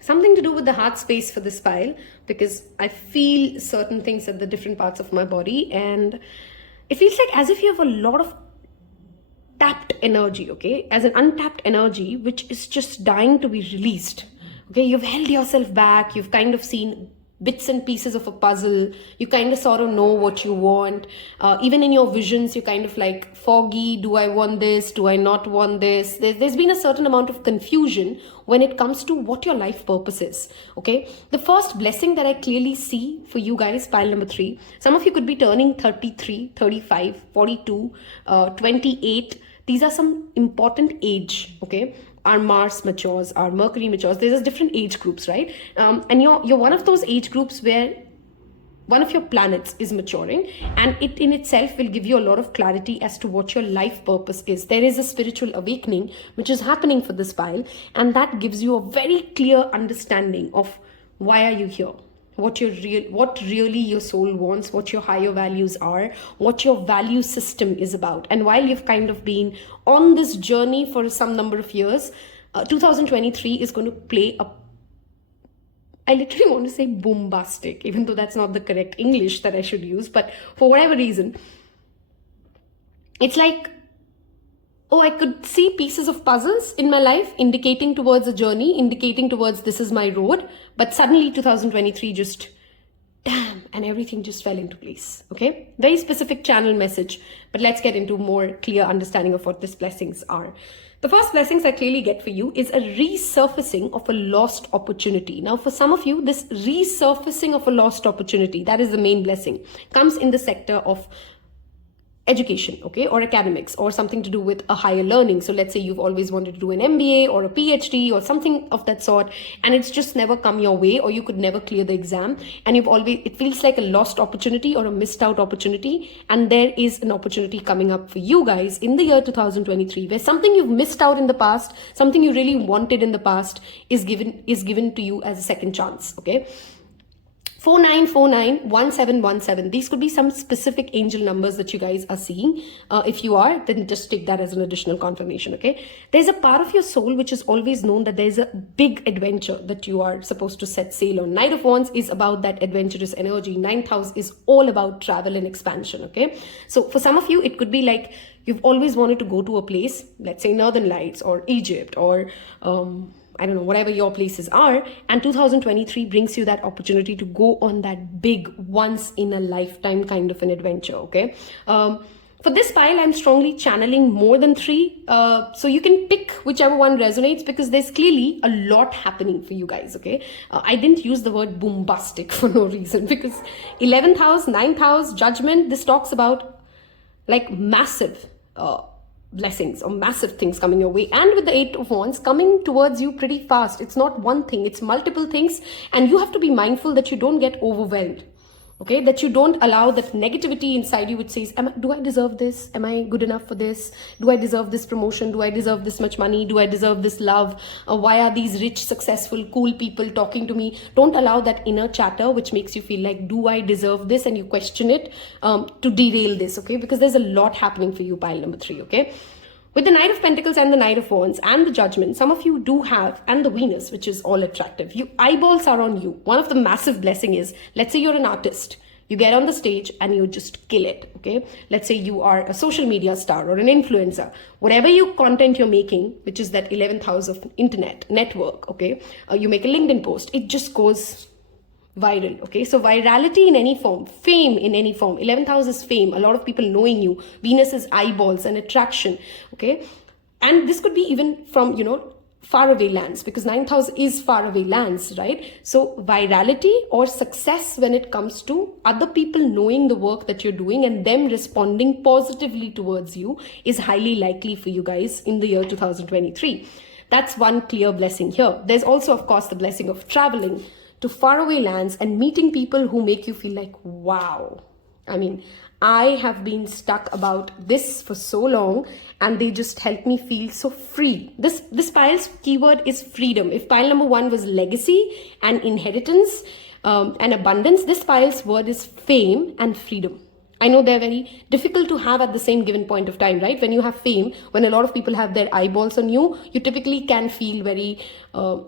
Something to do with the heart space for this pile. Because I feel certain things at the different parts of my body. And it feels like as if you have a lot of tapped energy, okay, as an untapped energy which is just dying to be released. Okay, you've held yourself back, you've kind of seen bits and pieces of a puzzle, you kind of sort of know what you want. Even in your visions, you kind of like foggy, do I want this, do I not want this? There's been a certain amount of confusion when it comes to what your life purpose is. Okay, the first blessing that I clearly see for you guys, pile number 3, some of you could be turning 33, 35, 42, 28. These are some important age, okay? Our Mars matures, our Mercury matures. There's different age groups, right? And you're one of those age groups where one of your planets is maturing, and it in itself will give you a lot of clarity as to what your life purpose is. There is a spiritual awakening which is happening for this pile, and that gives you a very clear understanding of why are you here? What really your soul wants, what your higher values are, what your value system is about. And while you've kind of been on this journey for some number of years, 2023 is going to play I literally want to say bombastic, even though that's not the correct English that I should use, but for whatever reason, it's like, oh, I could see pieces of puzzles in my life indicating towards a journey, indicating towards this is my road. But suddenly 2023 just, damn, and everything just fell into place. Okay, very specific channel message. But let's get into more clear understanding of what these blessings are. The first blessings I clearly get for you is a resurfacing of a lost opportunity. Now, for some of you, this resurfacing of a lost opportunity, that is the main blessing, comes in the sector of education, okay, or academics, or something to do with a higher learning. So let's say you've always wanted to do an MBA or a PhD or something of that sort, and it's just never come your way, or you could never clear the exam, and it feels like a lost opportunity or a missed out opportunity. And there is an opportunity coming up for you guys in the year 2023, where something you've missed out in the past, something you really wanted in the past, is given to you as a second chance, okay? 49491717. These could be some specific angel numbers that you guys are seeing. If you are, then just take that as an additional confirmation, okay? There's a part of your soul which is always known that there's a big adventure that you are supposed to set sail on. Knight of Wands is about that adventurous energy. Ninth house is all about travel and expansion, okay? So for some of you, it could be like you've always wanted to go to a place, let's say Northern Lights or Egypt or I don't know, whatever your places are, and 2023 brings you that opportunity to go on that big once in a lifetime kind of an adventure, okay? For this pile, I'm strongly channeling more than 3. So you can pick whichever one resonates, because there's clearly a lot happening for you guys, okay? I didn't use the word bombastic for no reason, because 11th house, 9th house, judgment, this talks about like massive blessings or massive things coming your way. And with the 8 of Wands coming towards you pretty fast, it's not one thing, it's multiple things, and you have to be mindful that you don't get overwhelmed, okay? That you don't allow that negativity inside you which says, do I deserve this? Am I good enough for this? Do I deserve this promotion? Do I deserve this much money? Do I deserve this love? Why are these rich, successful, cool people talking to me? Don't allow that inner chatter which makes you feel like, do I deserve this? And you question it to derail this, okay? Because there's a lot happening for you, pile number 3, okay? With the Knight of Pentacles and the Knight of Wands and the Judgment, some of you do have, and the Venus, which is all attractive. Eyeballs are on you. One of the massive blessing is, let's say you're an artist. You get on the stage and you just kill it, okay? Let's say you are a social media star or an influencer. Whatever content you're making, which is that 11th house of internet, network, okay? You make a LinkedIn post, it just goes viral, okay? So virality in any form, fame in any form. 11th house is fame, a lot of people knowing you. Venus is eyeballs and attraction, okay? And this could be even from, faraway lands, because 9th house is faraway lands, right? So virality or success when it comes to other people knowing the work that you're doing and them responding positively towards you is highly likely for you guys in the year 2023. That's one clear blessing here. There's also, of course, the blessing of traveling to faraway lands and meeting people who make you feel like, wow. I mean, I have been stuck about this for so long, and they just help me feel so free. This pile's keyword is freedom. If pile number 1 was legacy and inheritance and abundance, this pile's word is fame and freedom. I know they're very difficult to have at the same given point of time, right? When you have fame, when a lot of people have their eyeballs on you, you typically can feel very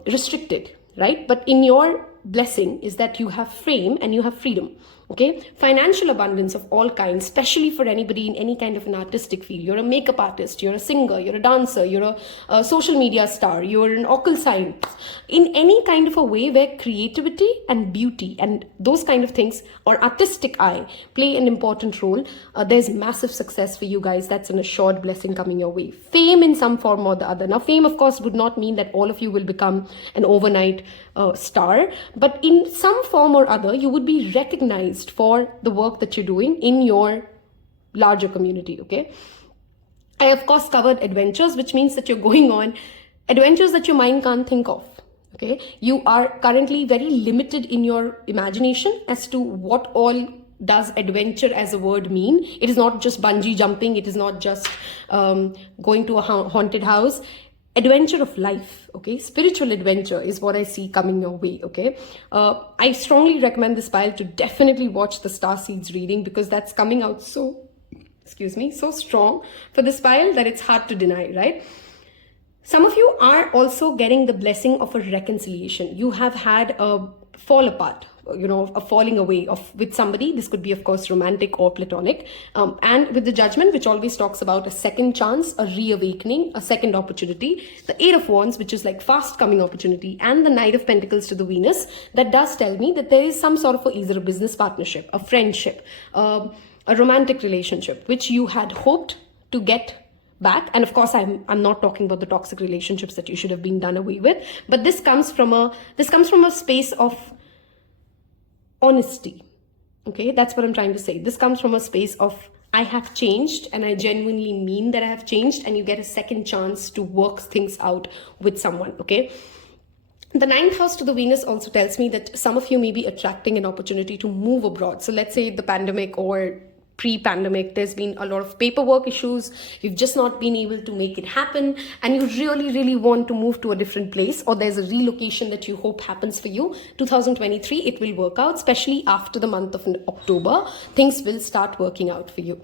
restricted, right? But in your blessing is that you have fame and you have freedom. Okay, financial abundance of all kinds, especially for anybody in any kind of an artistic field. You're a makeup artist, you're a singer, you're a dancer, you're a social media star, you're an occult science. In any kind of a way where creativity and beauty and those kind of things or artistic eye play an important role, there's massive success for you guys. That's an assured blessing coming your way. Fame in some form or the other. Now, fame, of course, would not mean that all of you will become an overnight star, but in some form or other, you would be recognized for the work that you're doing in your larger community, okay? I, of course, covered adventures, which means that you're going on adventures that your mind can't think of, okay? You are currently very limited in your imagination as to what all does adventure as a word mean. It is not just bungee jumping. It is not just going to a haunted house. Adventure of life, okay? Spiritual adventure is what I see coming your way, okay? I strongly recommend this pile to definitely watch the Star Seeds reading, because that's coming out so strong for this pile that it's hard to deny, right? Some of you are also getting the blessing of a reconciliation. You have had a fall apart, a falling away with somebody. This could be, of course, romantic or platonic. And with the Judgment, which always talks about a second chance, a reawakening, a second opportunity. The 8 of Wands, which is like fast coming opportunity, and the Knight of Pentacles to the Venus, that does tell me that there is some sort of either a business partnership, a friendship, a romantic relationship, which you had hoped to get back. And of course, I'm not talking about the toxic relationships that you should have been done away with, but this comes from a space of honesty. Okay, that's what I'm trying to say. This comes from a space of, I have changed, and I genuinely mean that I have changed, and you get a second chance to work things out with someone. Okay, the 9th house to the Venus also tells me that some of you may be attracting an opportunity to move abroad. So let's say the pandemic or pre-pandemic, there's been a lot of paperwork issues. You've just not been able to make it happen, and you really want to move to a different place, or there's a relocation that you hope happens for you. 2023, it will work out, especially after the month of October. Things will start working out for you.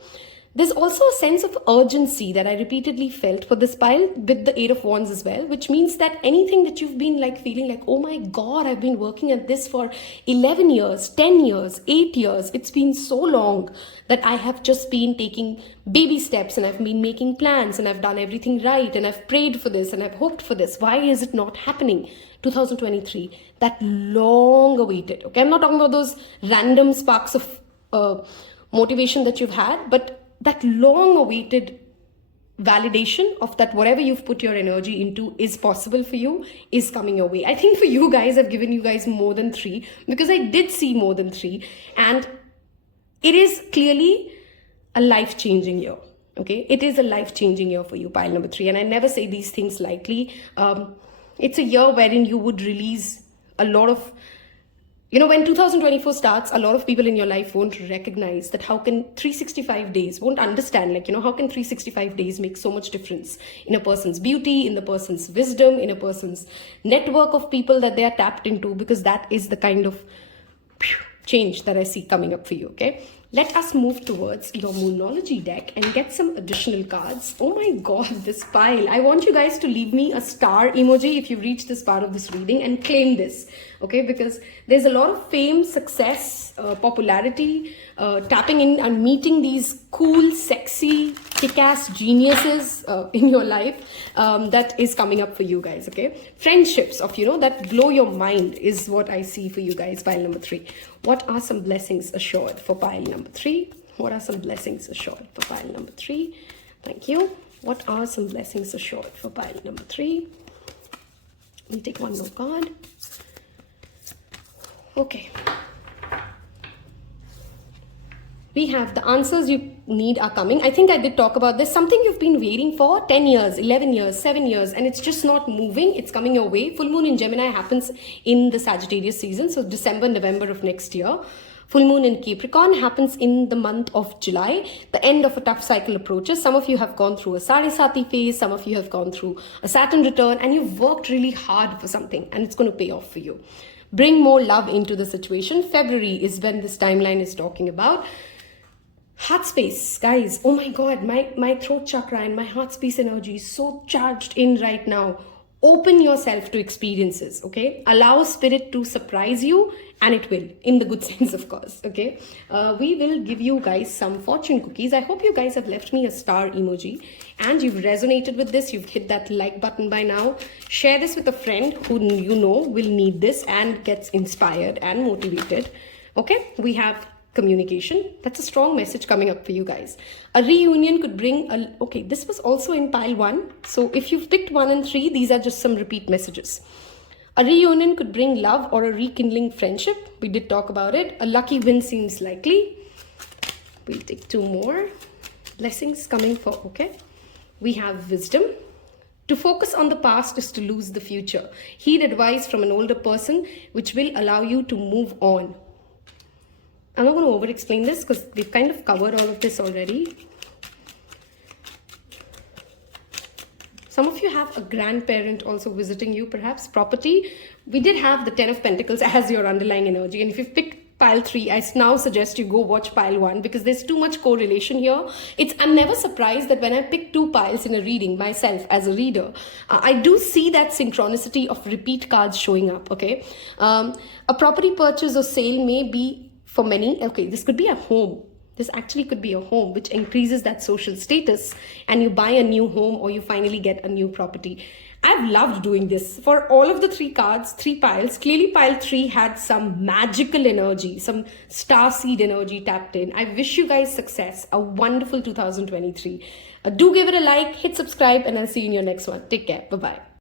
There's also a sense of urgency that I repeatedly felt for this pile with the 8 of Wands as well, which means that anything that you've been like feeling like, oh my God, I've been working at this for 11 years, 10 years, 8 years. It's been so long that I have just been taking baby steps, and I've been making plans, and I've done everything right, and I've prayed for this, and I've hoped for this. Why is it not happening? 2023, that long awaited. Okay, I'm not talking about those random sparks of motivation that you've had, but that long-awaited validation of that whatever you've put your energy into is possible for you is coming your way. I think for you guys, I've given you guys more than 3 because I did see more than 3, and it is clearly a life-changing year. Okay, it is a life-changing year for you, pile number 3, and I never say these things lightly. It's a year wherein you would release a lot of, when 2024 starts, a lot of people in your life won't recognize that how can 365 days, won't understand, how can 365 days make so much difference in a person's beauty, in the person's wisdom, in a person's network of people that they are tapped into, because that is the kind of change that I see coming up for you, okay? Let us move towards your Moonology deck and get some additional cards. Oh my God, this pile. I want you guys to leave me a star emoji if you reach this part of this reading and claim this, okay? Because there's a lot of fame, success, popularity, tapping in and meeting these cool, sexy, kick-ass geniuses in your life that is coming up for you guys, okay? Friendships of, that blow your mind is what I see for you guys, pile number 3. What are some blessings assured for pile number 3? What are some blessings assured for pile number 3? Thank you. What are some blessings assured for pile number 3? We'll take one more card. Okay. We have the answers you need are coming. I think I did talk about this. Something you've been waiting for 10 years, 11 years, 7 years, and it's just not moving. It's coming your way. Full moon in Gemini happens in the Sagittarius season, so December, November of next year. Full moon in Capricorn happens in the month of July. The end of a tough cycle approaches. Some of you have gone through a Sari Sati phase. Some of you have gone through a Saturn return, and you've worked really hard for something, and it's going to pay off for you. Bring more love into the situation. February is when this timeline is talking about. Heart space, guys. Oh my God, my throat chakra and my heart space energy is so charged in right now. Open yourself to experiences, okay? Allow spirit to surprise you, and it will, in the good sense, of course, okay? We will give you guys some fortune cookies. I hope you guys have left me a star emoji and you've resonated with this. You've hit that like button by now. Share this with a friend who you know will need this and gets inspired and motivated, okay? We have communication. That's a strong message coming up for you guys. A reunion could bring okay, this was also in pile 1. So if you've picked 1 and 3, these are just some repeat messages. A reunion could bring love or a rekindling friendship. We did talk about it. A lucky win seems likely. We'll take 2 more. Blessings coming for, okay. We have wisdom. To focus on the past is to lose the future. Heed advice from an older person, which will allow you to move on. I'm not going to over-explain this because we've kind of covered all of this already. Some of you have a grandparent also visiting you, perhaps. Property. We did have the 10 of Pentacles as your underlying energy. And if you've picked pile 3, I now suggest you go watch pile 1 because there's too much correlation here. I'm never surprised that when I pick 2 piles in a reading myself as a reader, I do see that synchronicity of repeat cards showing up, okay? A property purchase or sale may be, for many, okay, this could be a home. This actually could be a home, which increases that social status, and you buy a new home or you finally get a new property. I've loved doing this. For all of the 3 cards, 3 piles, clearly pile 3 had some magical energy, some star seed energy tapped in. I wish you guys success, a wonderful 2023. Do give it a like, hit subscribe, and I'll see you in your next one. Take care. Bye-bye.